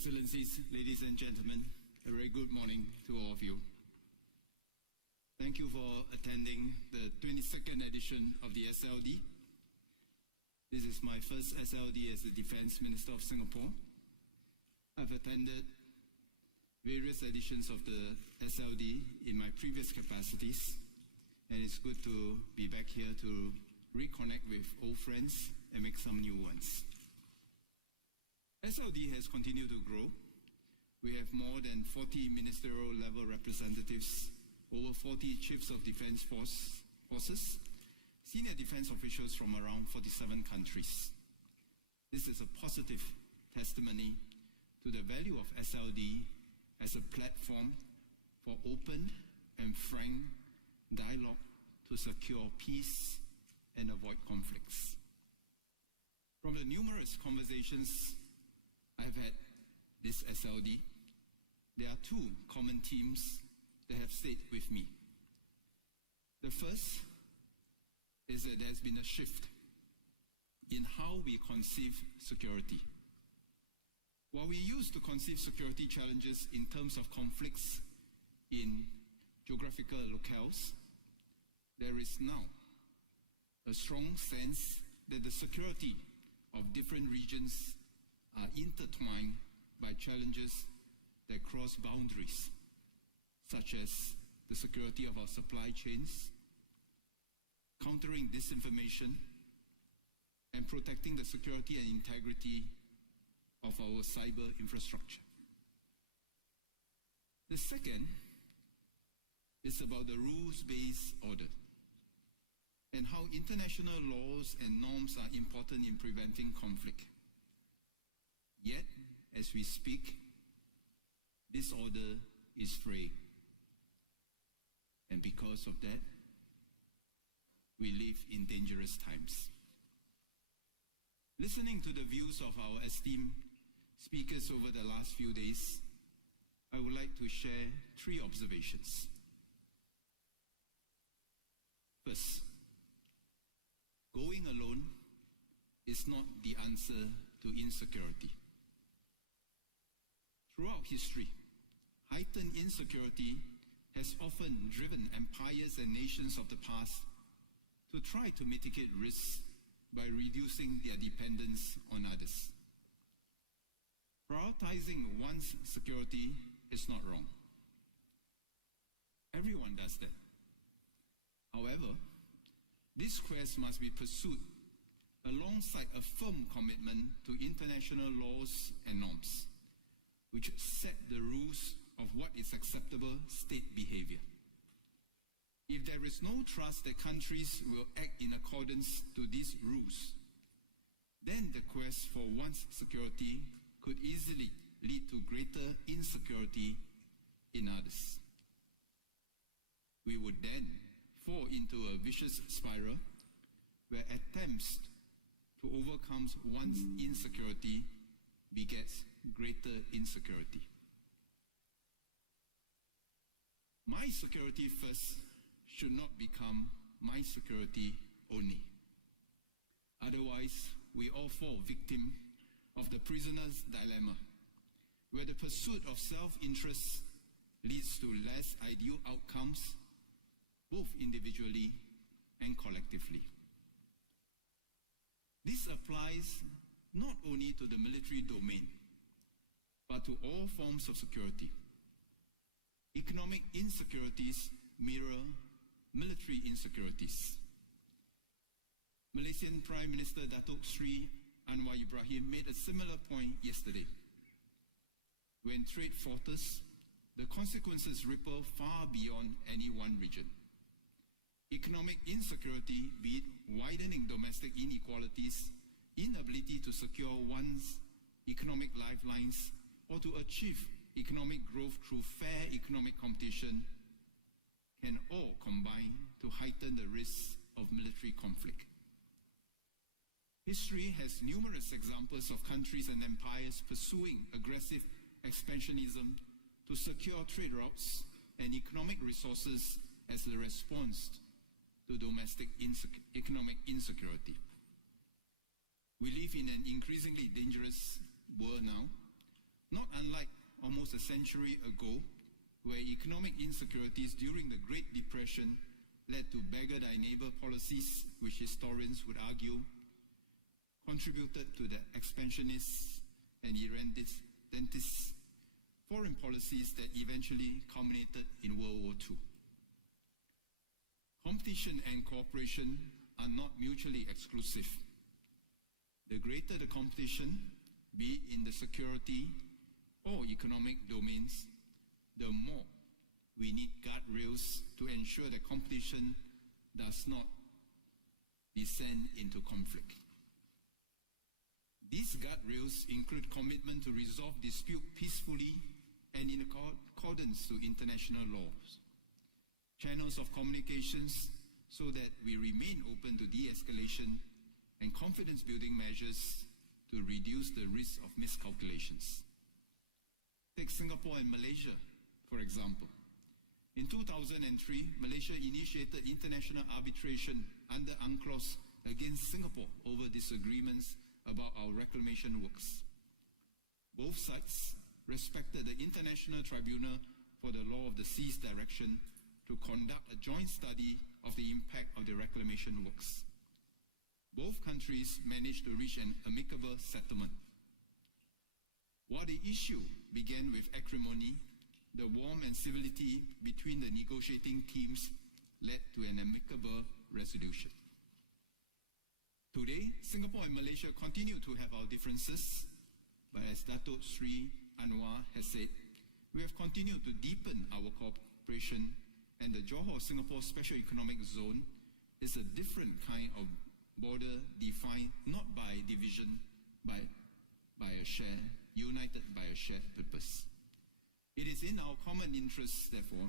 Excellencies, ladies and gentlemen, a very good morning to all of you. Thank you for attending the 22nd edition of the SLD. This is my first SLD as the Defense Minister of Singapore. I've attended various editions of the SLD in my previous capacities, and it's good to be back here to reconnect with old friends and make some new ones. SLD has continued to grow. We have more than 40 ministerial level representatives, over 40 chiefs of defense forces, senior defense officials from around 47 countries. This is a positive testimony to the value of SLD as a platform for open and frank dialogue to secure peace and avoid conflicts. From the numerous conversations I've had this SLD, there are two common themes that have stayed with me. The first is that there's been a shift in how we conceive security. While we used to conceive security challenges in terms of conflicts in geographical locales, there is now a strong sense that the security of different regions are intertwined by challenges that cross boundaries, such as the security of our supply chains, countering disinformation, and protecting the security and integrity of our cyber infrastructure. The second is about the rules-based order and how international laws and norms are important in preventing conflict. Yet, as we speak, this order is fraying. And because of that, we live in dangerous times. Listening to the views of our esteemed speakers over the last few days, I would like to share three observations. First, going alone is not the answer to insecurity. Throughout history, heightened insecurity has often driven empires and nations of the past to try to mitigate risks by reducing their dependence on others. Prioritizing one's security is not wrong. Everyone does that. However, this quest must be pursued alongside a firm commitment to international laws and norms, which set the rules of what is acceptable state behavior. If there is no trust that countries will act in accordance to these rules, then the quest for one's security could easily lead to greater insecurity in others. We would then fall into a vicious spiral where attempts to overcome one's insecurity begets greater insecurity. My security first should not become my security only. Otherwise, we all fall victim of the prisoner's dilemma, where the pursuit of self-interest leads to less ideal outcomes, both individually and collectively. This applies not only to the military domain, but to all forms of security. Economic insecurities mirror military insecurities. Malaysian Prime Minister Datuk Sri Anwar Ibrahim made a similar point yesterday. When trade falters, the consequences ripple far beyond any one region. Economic insecurity, be it widening domestic inequalities, inability to secure one's economic lifelines, or to achieve economic growth through fair economic competition, can all combine to heighten the risks of military conflict. History has numerous examples of countries and empires pursuing aggressive expansionism to secure trade routes and economic resources as a response to domestic economic insecurity. We live in an increasingly dangerous world now, Not unlike almost a century ago, where economic insecurities during the Great Depression led to beggar-thy-neighbor policies, which historians would argue contributed to the expansionist and irredentist foreign policies that eventually culminated in World War II. Competition and cooperation are not mutually exclusive. The greater the competition, be it in the security or economic domains, the more we need guardrails to ensure that competition does not descend into conflict. These guardrails include commitment to resolve dispute peacefully and in accordance to international laws, channels of communications so that we remain open to de-escalation, and confidence-building measures to reduce the risk of miscalculations. Take Singapore and Malaysia, for example. In 2003, Malaysia initiated international arbitration under UNCLOS against Singapore over disagreements about our reclamation works. Both sides respected the International Tribunal for the Law of the Sea's direction to conduct a joint study of the impact of the reclamation works. Both countries managed to reach an amicable settlement. While the issue began with acrimony, the warmth and civility between the negotiating teams led to an amicable resolution. Today, Singapore and Malaysia continue to have our differences, but as Datuk Sri Anwar has said, we have continued to deepen our cooperation, and the Johor-Singapore Special Economic Zone is a different kind of border defined not by division, but by a shared, united by a shared purpose. It is in our common interests, therefore,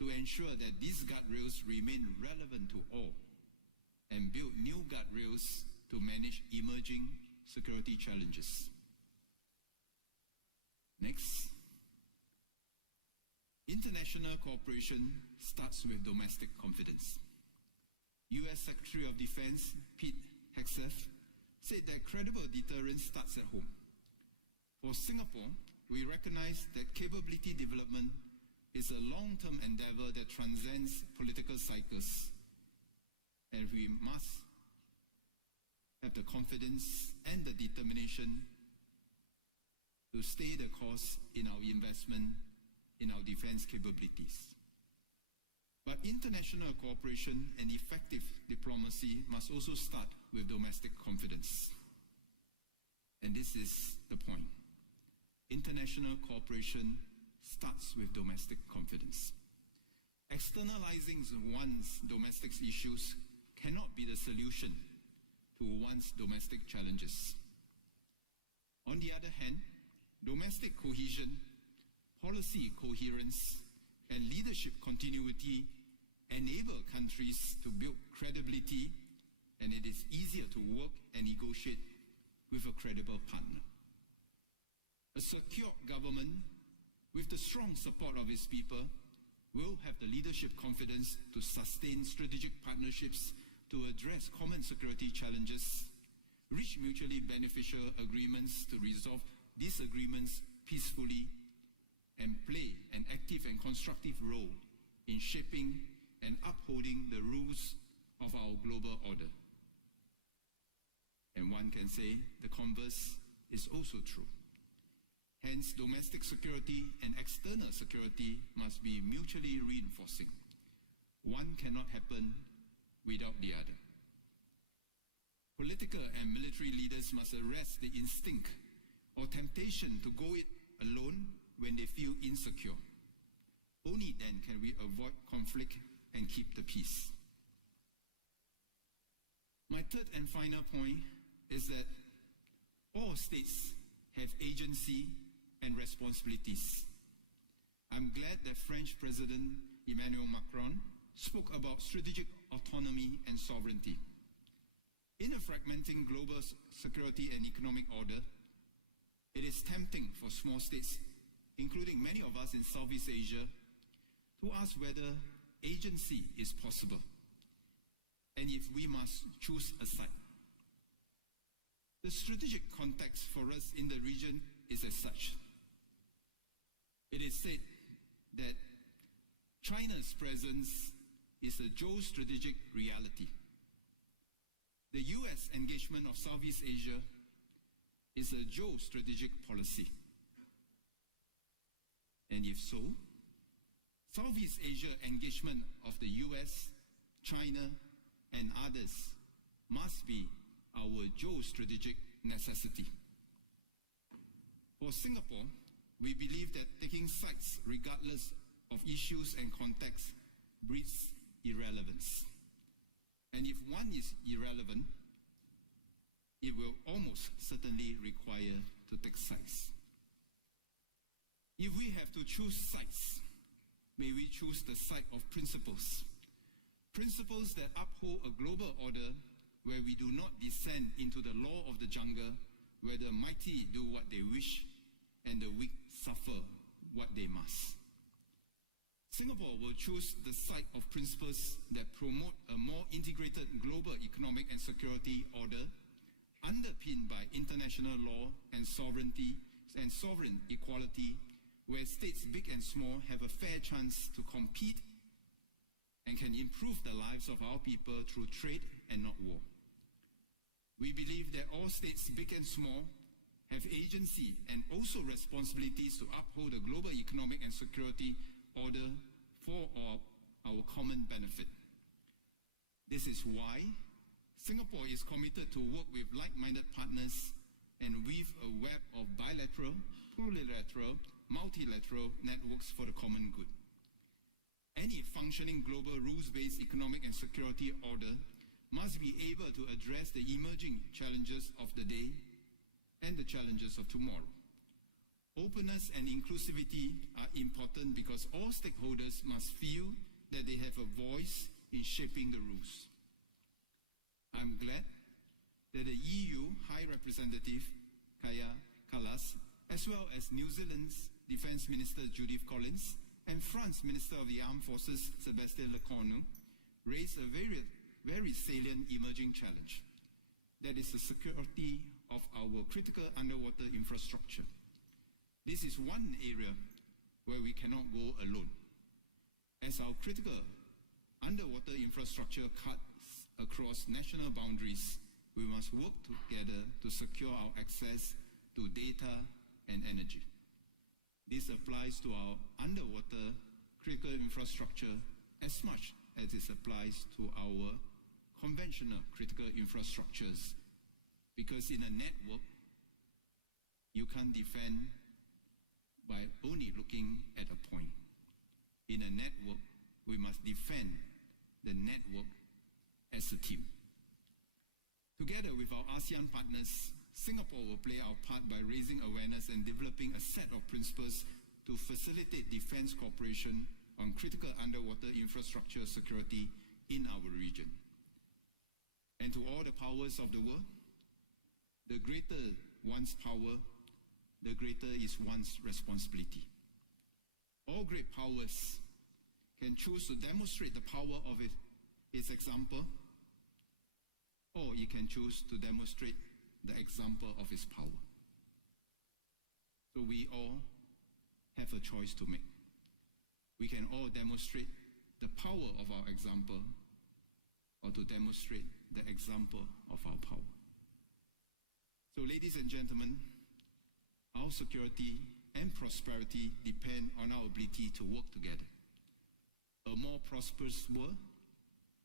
to ensure that these guardrails remain relevant to all and build new guardrails to manage emerging security challenges. Next, international cooperation starts with domestic confidence. U.S. Secretary of Defense Pete Hegseth said that credible deterrence starts at home. For Singapore, we recognize that capability development is a long-term endeavor that transcends political cycles, and we must have the confidence and the determination to stay the course in our investment in our defense capabilities. But international cooperation and effective diplomacy must also start with domestic confidence. And this is the point. International cooperation starts with domestic confidence. Externalizing one's domestic issues cannot be the solution to one's domestic challenges. On the other hand, domestic cohesion, policy coherence, and leadership continuity enable countries to build credibility, and it is easier to work and negotiate with a credible partner. A secure government with the strong support of its people will have the leadership confidence to sustain strategic partnerships to address common security challenges, reach mutually beneficial agreements to resolve disagreements peacefully, and play an active and constructive role in shaping and upholding the rules of our global order. And one can say the converse is also true. Hence, domestic security and external security must be mutually reinforcing. One cannot happen without the other. Political and military leaders must arrest the instinct or temptation to go it alone when they feel insecure. Only then can we avoid conflict and keep the peace. My third and final point is that all states have agency and responsibilities. I'm glad that French President Emmanuel Macron spoke about strategic autonomy and sovereignty. In a fragmenting global security and economic order, it is tempting for small states, including many of us in Southeast Asia, to ask whether agency is possible, and if we must choose a side. The strategic context for us in the region is as such. It is said that China's presence is a geostrategic reality. The US engagement of Southeast Asia is a geostrategic policy. And if so, Southeast Asia engagement of the US, China, and others must be our geostrategic necessity. For Singapore, we believe that taking sides regardless of issues and context breeds irrelevance. And if one is irrelevant, it will almost certainly require to take sides. If we have to choose sides, may we choose the side of principles. Principles that uphold a global order where we do not descend into the law of the jungle, where the mighty do what they wish and the weak suffer what they must. Singapore will choose the side of principles that promote a more integrated global economic and security order underpinned by international law and sovereignty and sovereign equality, where states big and small have a fair chance to compete and can improve the lives of our people through trade and not war. We believe that all states big and small have agency and also responsibilities to uphold the global economic and security order for our common benefit. This is why Singapore is committed to work with like-minded partners and weave a web of bilateral, plurilateral, multilateral networks for the common good. Any functioning global rules-based economic and security order must be able to address the emerging challenges of the day and the challenges of tomorrow. Openness and inclusivity are important because all stakeholders must feel that they have a voice in shaping the rules. I'm glad that the EU High Representative, Kaja Kallas, as well as New Zealand's Defence Minister Judith Collins and France Minister of the Armed Forces, Sébastien Lecornu, raised a very salient emerging challenge. That is the security of our critical underwater infrastructure. This is one area where we cannot go alone. As our critical underwater infrastructure cuts across national boundaries, we must work together to secure our access to data and energy. This applies to our underwater critical infrastructure as much as it applies to our conventional critical infrastructures, because in a network, you can't defend by only looking at a point. In a network, we must defend the network as a team. Together with our ASEAN partners, Singapore will play our part by raising awareness and developing a set of principles to facilitate defense cooperation on critical underwater infrastructure security in our region. And to all the powers of the world, the greater one's power, the greater is one's responsibility. All great powers can choose to demonstrate the power of its example, or it can choose to demonstrate the example of its power. So we all have a choice to make. We can all demonstrate the power of our example, or to demonstrate the example of our power. So ladies and gentlemen, our security and prosperity depend on our ability to work together. A more prosperous world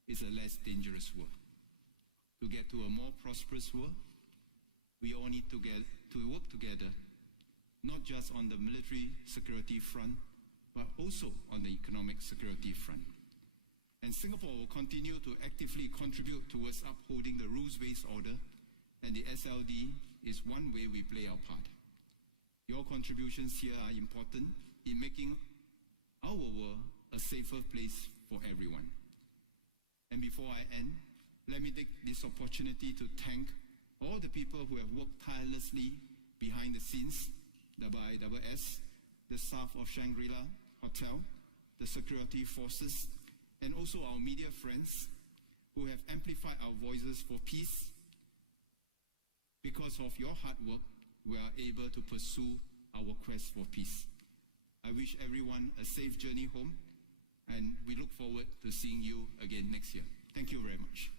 is a less dangerous world. To get to a more prosperous world, we all need to work together, not just on the military security front, but also on the economic security front. And Singapore will continue to actively contribute towards upholding the rules-based order, and the SLD is one way we play our part. Your contributions here are important in making our world a safer place for everyone. And before I end, let me take this opportunity to thank all the people who have worked tirelessly behind the scenes, the ISS, the staff of Shangri-La Hotel, the security forces, and also our media friends who have amplified our voices for peace. Because of your hard work, we are able to pursue our quest for peace. I wish everyone a safe journey home, and we look forward to seeing you again next year. Thank you very much.